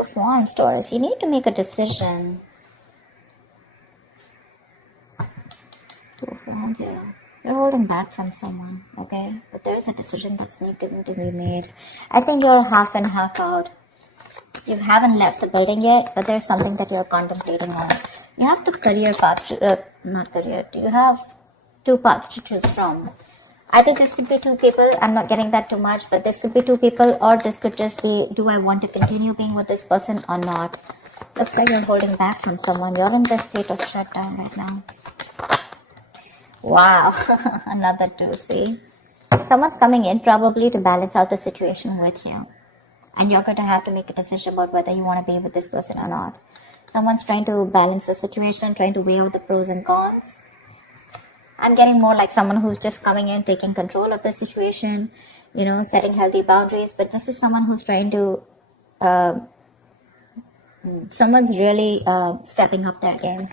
of Wands, Taurus. You need to make a decision. Two of Wands here. You're holding back from someone, okay? But there's a decision that's needing to be made. I think you're half and half out. You haven't left the building yet, but there's something that you're contemplating on. You have the career path, not career. You have two paths to choose from. I think this could be two people. I'm not getting that too much, but this could be two people, or this could just be, do I want to continue being with this person or not? Looks like you're holding back from someone. You're in the state of shutdown right now. Wow, another two, see? Someone's coming in probably to balance out the situation with you. And you're going to have to make a decision about whether you want to be with this person or not. Someone's trying to balance the situation, trying to weigh out the pros and cons. I'm getting more like someone who's just coming in, taking control of the situation, you know, setting healthy boundaries. But this is someone who's trying to, someone's really stepping up their game,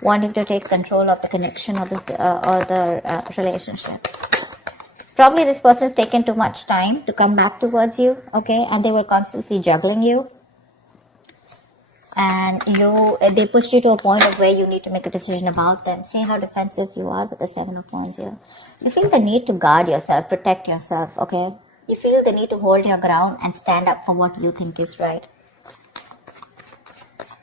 wanting to take control of the connection or the relationship. Probably this person's taken too much time to come back towards you, okay? And they were constantly juggling you. And they pushed you to a point of where you need to make a decision about them. See how defensive you are with the Seven of Wands here. You feel the need to guard yourself, protect yourself, okay? You feel the need to hold your ground and stand up for what you think is right.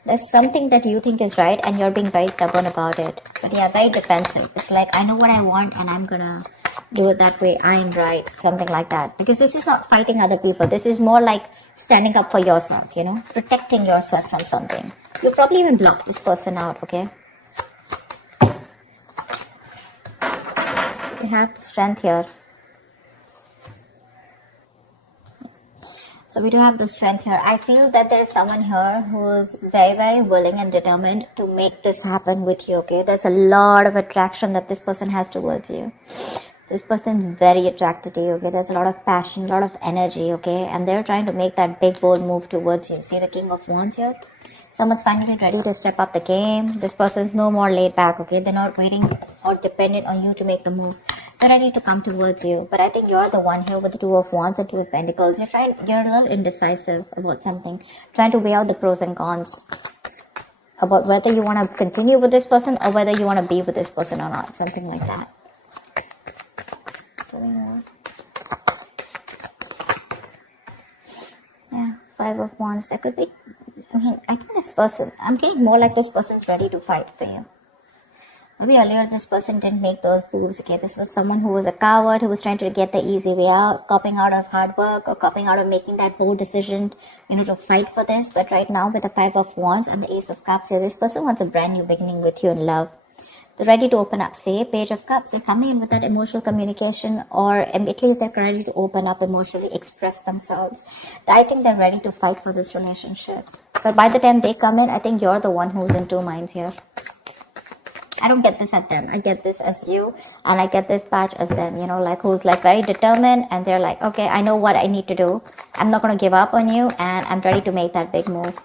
There's something that you think is right and you're being very stubborn about it. But yeah, very defensive. It's like, I know what I want and I'm gonna do it that way. I'm right. Something like that. Because this is not fighting other people. This is more like standing up for yourself, you know, protecting yourself from something. You probably even block this person out, okay? You have strength here. So we do have the strength here. I feel that there is someone here who is very, very willing and determined to make this happen with you, okay? There's a lot of attraction that this person has towards you. This person is very attracted to you, okay? There's a lot of passion, a lot of energy, okay? And they're trying to make that big, bold move towards you. See the King of Wands here? Someone's finally ready to step up the game. This person's no more laid back, okay? They're not waiting or dependent on you to make the move. They're ready to come towards you. But I think you're the one here with the Two of Wands and Two of Pentacles. You're a little indecisive about something. Trying to weigh out the pros and cons. About whether you want to continue with this person or whether you want to be with this person or not. Something like that. Tell me more. Yeah, Five of Wands. That could be, I think this person, I'm getting more like this person's ready to fight for you. Maybe earlier this person didn't make those moves, okay? This was someone who was a coward, who was trying to get the easy way out, copying out of hard work or copying out of making that bold decision, you know, to fight for this. But right now with the Five of Wands and the Ace of Cups here, this person wants a brand new beginning with you in love. They're ready to open up. Say, Page of Cups, they're coming in with that emotional communication, or at least they're ready to open up emotionally, express themselves. I think they're ready to fight for this relationship. But by the time they come in, I think you're the one who's in two minds here. I don't get this at them. I get this as you, and I get this patch as them, you know, like who's like very determined, and they're like, okay, I know what I need to do. I'm not going to give up on you, and I'm ready to make that big move.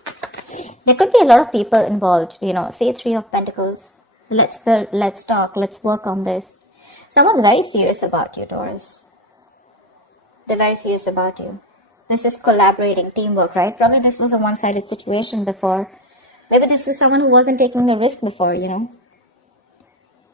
There could be a lot of people involved, you know, say Three of Pentacles. Let's build, let's talk, let's work on this. Someone's very serious about you, Taurus. They're very serious about you. This is collaborating, teamwork, right? Probably this was a one-sided situation before. Maybe this was someone who wasn't taking a risk before, you know.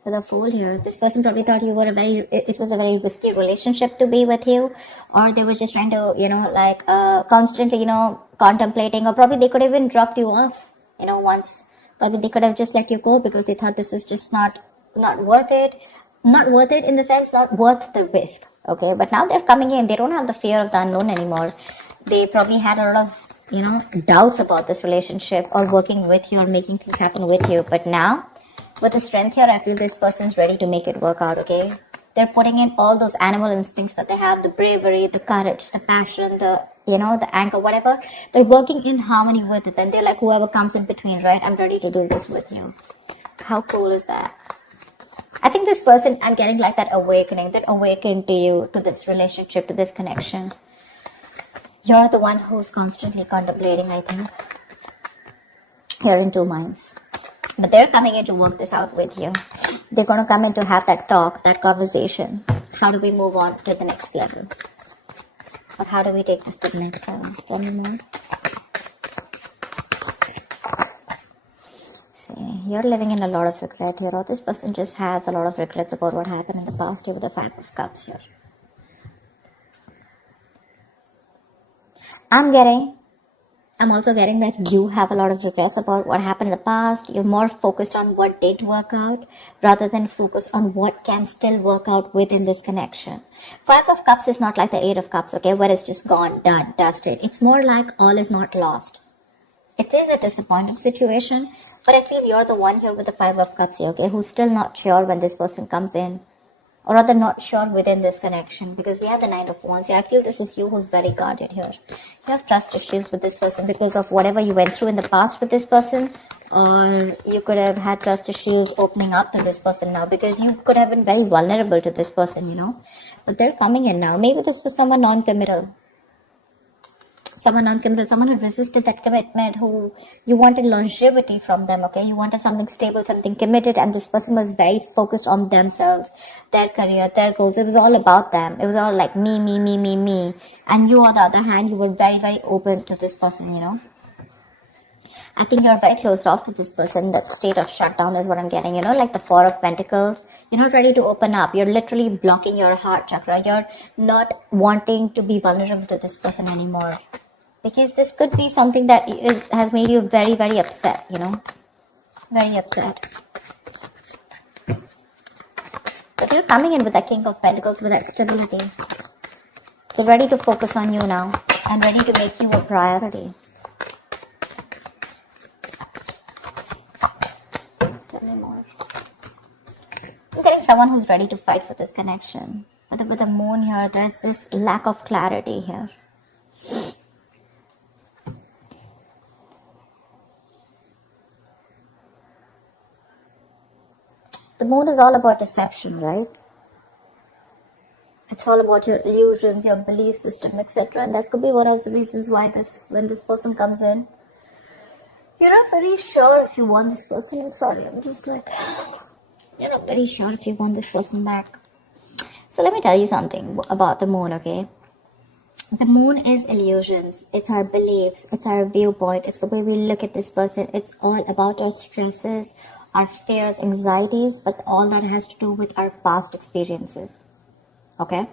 With a Fool here, this person probably thought you were it was a very risky relationship to be with you, or they were just trying to, you know, like constantly, you know, contemplating, or probably they could have even dropped you off, you know, once. Probably they could have just let you go because they thought this was just not worth it. Not worth it in the sense, not worth the risk, okay? But now they're coming in, they don't have the fear of the unknown anymore. They probably had a lot of, you know, doubts about this relationship or working with you or making things happen with you. But now, with the strength here, I feel this person's ready to make it work out, okay? They're putting in all those animal instincts that they have, the bravery, the courage, the passion, the, you know, the anger, whatever. They're working in harmony with it. And they're like, whoever comes in between, right? I'm ready to do this with you. How cool is that? I think this person, I'm getting like that awakening, that awakened to you, to this relationship, to this connection. You're the one who's constantly contemplating, I think. You're in two minds. But they're coming in to work this out with you. They're going to come in to have that talk, that conversation. How do we move on to the next level? Or how do we take this to the next level? Tell me more. You're living in a lot of regret here, or this person just has a lot of regrets about what happened in the past here with the 5 of Cups here. I'm also getting that you have a lot of regrets about what happened in the past. You're more focused on what did work out rather than focused on what can still work out within this connection. 5 of Cups is not like the 8 of Cups, okay, where it's just gone, done, dusted. It's more like all is not lost. It is a disappointing situation, but I feel you're the one here with the 5 of Cups here, okay, who's still not sure when this person comes in. Or rather not sure within this connection, because we have the 9 of Wands. Yeah, I feel this is you who's very guarded here. You have trust issues with this person because of whatever you went through in the past with this person, or you could have had trust issues opening up to this person now because you could have been very vulnerable to this person, you know. But they're coming in now. Maybe this was someone non-committal. Someone who resisted that commitment, who you wanted longevity from them, okay? You wanted something stable, something committed, and this person was very focused on themselves, their career, their goals. It was all about them. It was all like me. And you, on the other hand, you were very, very open to this person, you know? I think you're very closed off to this person. That state of shutdown is what I'm getting, you know, like the 4 of Pentacles. You're not ready to open up. You're literally blocking your heart chakra. You're not wanting to be vulnerable to this person anymore. Because this could be something that has made you very, very upset, you know. Very upset. But you're coming in with the King of Pentacles with that stability. You're ready to focus on you now. And ready to make you a priority. Tell me more. I'm getting someone who's ready to fight for this connection. But with the moon here, there's this lack of clarity here. The moon is all about deception, right? It's all about your illusions, your belief system, etc. And that could be one of the reasons why when this person comes in, you're not very sure if you want this person. I'm sorry, I'm just like, you're not very sure if you want this person back. So let me tell you something about the moon, okay? The moon is illusions. It's our beliefs. It's our viewpoint. It's the way we look at this person. It's all about our stresses, our fears, anxieties, but all that has to do with our past experiences. Okay?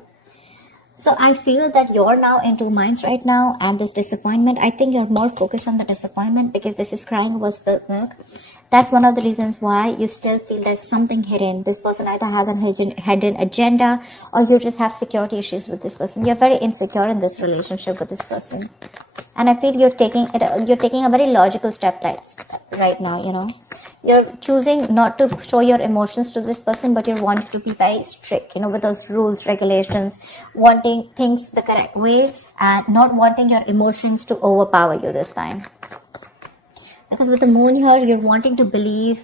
So I feel that you're now in 2 minds right now, and this disappointment, I think you're more focused on the disappointment because this is crying over spilt milk. That's one of the reasons why you still feel there's something hidden. This person either has an hidden agenda, or you just have security issues with this person. You're very insecure in this relationship with this person. And I feel you're taking a very logical step right now, you know. You're choosing not to show your emotions to this person, but you're wanting to be very strict, you know, with those rules, regulations, wanting things the correct way, and not wanting your emotions to overpower you this time. Because with the moon here, you're wanting to believe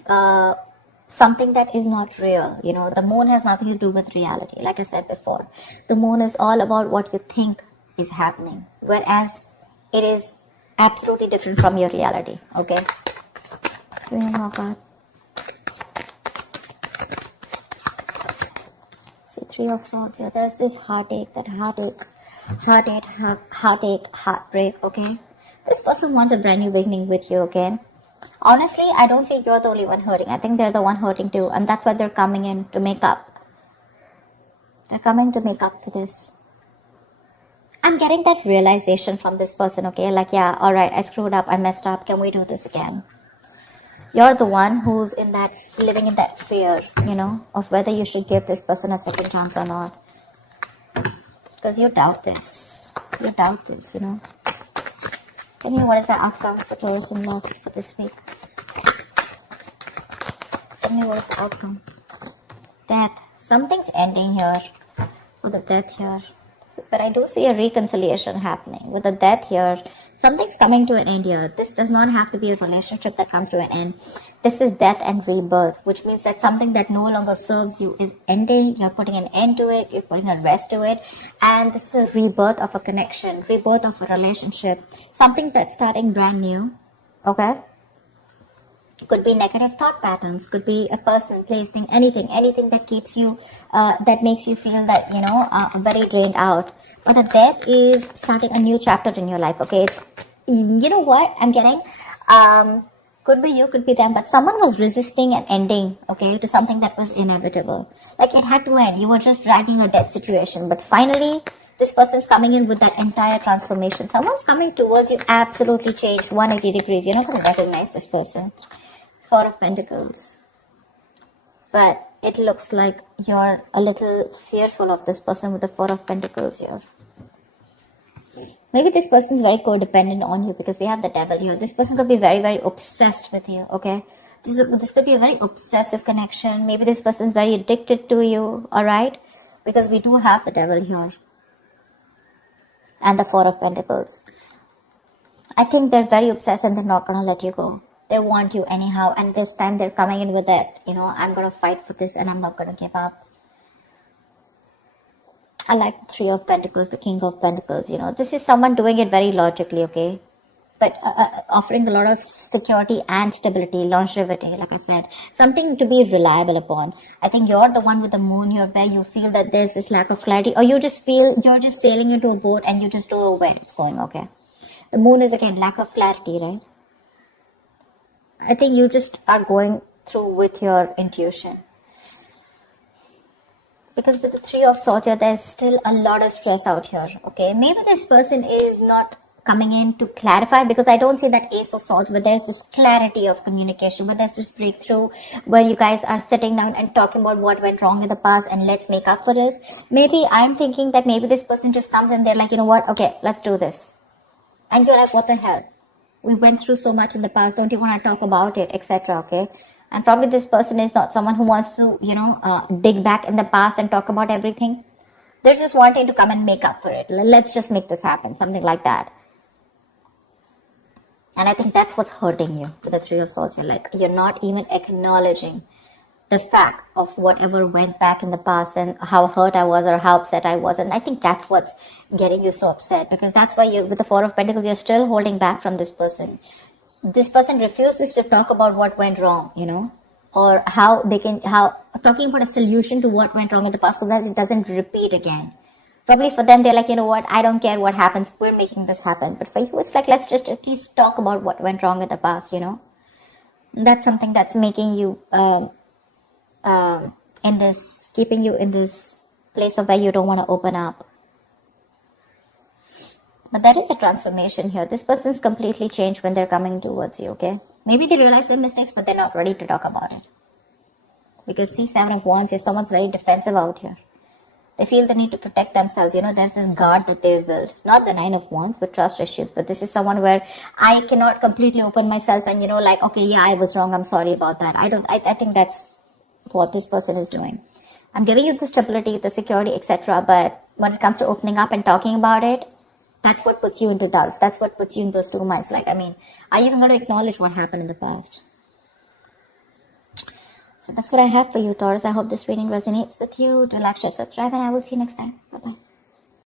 something that is not real. You know, the moon has nothing to do with reality. Like I said before, the moon is all about what you think is happening, whereas it is absolutely different from your reality. Okay. See, 3 of Swords here. There's this heartache, heartbreak, okay? This person wants a brand new beginning with you, okay? Honestly, I don't think you're the only one hurting. I think they're the one hurting too, and that's why they're coming in to make up. They're coming to make up for this. I'm getting that realization from this person, okay? Like, yeah, alright, I screwed up, I messed up, can we do this again? You're the one who's living in that fear, you know, of whether you should give this person a second chance or not. Because you doubt this. You doubt this, you know. Tell me, what is the outcome for Taurus in love for this week? Tell me, what is the outcome? Death. Something's ending here. With the death here. But I do see a reconciliation happening. With the death here, something's coming to an end here. This does not have to be a relationship that comes to an end. This is death and rebirth, which means that something that no longer serves you is ending. You're putting an end to it. You're putting a rest to it. And this is a rebirth of a connection, rebirth of a relationship. Something that's starting brand new. Okay? Could be negative thought patterns, could be a person, place, thing, anything that keeps you, that makes you feel that, you know, very drained out. But the death is starting a new chapter in your life, okay? You know what I'm getting? Could be you, could be them, but someone was resisting an ending, okay, to something that was inevitable. Like it had to end. You were just dragging a dead situation, but finally, this person's coming in with that entire transformation. Someone's coming towards you, absolutely changed, 180 degrees. You're not going to recognize this person. Four of Pentacles. But it looks like you're a little fearful of this person with the Four of Pentacles here. Maybe this person's very codependent on you because we have the Devil here. This person could be very, very obsessed with you, okay? This could be a very obsessive connection. Maybe this person's very addicted to you, alright? Because we do have the Devil here. And the Four of Pentacles. I think they're very obsessed and they're not going to let you go. They want you anyhow. And this time they're coming in with that, I'm going to fight for this and I'm not going to give up. I like the Three of Pentacles, the King of Pentacles, This is someone doing it very logically, okay? But offering a lot of security and stability, longevity, like I said. Something to be reliable upon. I think you're the one with the moon here where you feel that there's this lack of clarity. Or you just feel you're just sailing into a boat and you just don't know where it's going, okay? The moon is again lack of clarity, right? I think you just are going through with your intuition. Because with the Three of Swords here, there's still a lot of stress out here, okay? Maybe this person is not coming in to clarify because I don't see that Ace of Swords where there's this clarity of communication, where there's this breakthrough where you guys are sitting down and talking about what went wrong in the past and let's make up for this. Maybe I'm thinking that maybe this person just comes and they're like, you know what, okay, let's do this. And you're like, what the hell? We went through so much in the past, don't you want to talk about it, etc., okay? And probably this person is not someone who wants to, dig back in the past and talk about everything. They're just wanting to come and make up for it. Let's just make this happen, something like that. And I think that's what's hurting you with the Three of Swords here. Like, you're not even acknowledging the fact of whatever went back in the past and how hurt I was or how upset I was. And I think that's what's getting you so upset, because that's why with the Four of Pentacles, you're still holding back from this person. This person refuses to talk about what went wrong, or talking about a solution to what went wrong in the past so that it doesn't repeat again. Probably for them, they're like, you know what, I don't care what happens, we're making this happen. But for you, it's like, let's just at least talk about what went wrong in the past, That's something that's making you, keeping you in this place of where you don't want to open up. But there is a transformation here. This person's completely changed when they're coming towards you, okay? Maybe they realize their mistakes, but they're not ready to talk about it. Because see, Seven of Wands here, someone's very defensive out here. They feel the need to protect themselves. There's this guard that they've built. Not the Nine of Wands, but trust issues. But this is someone where I cannot completely open myself and, okay, yeah, I was wrong. I'm sorry about that. I think that's what this person is doing. I'm giving you the stability, the security, etc. But when it comes to opening up and talking about it, that's what puts you into doubts. That's what puts you in those 2 minds. Like, are you even going to acknowledge what happened in the past? So that's what I have for you, Taurus. I hope this reading resonates with you. Do like, share, subscribe, and I will see you next time.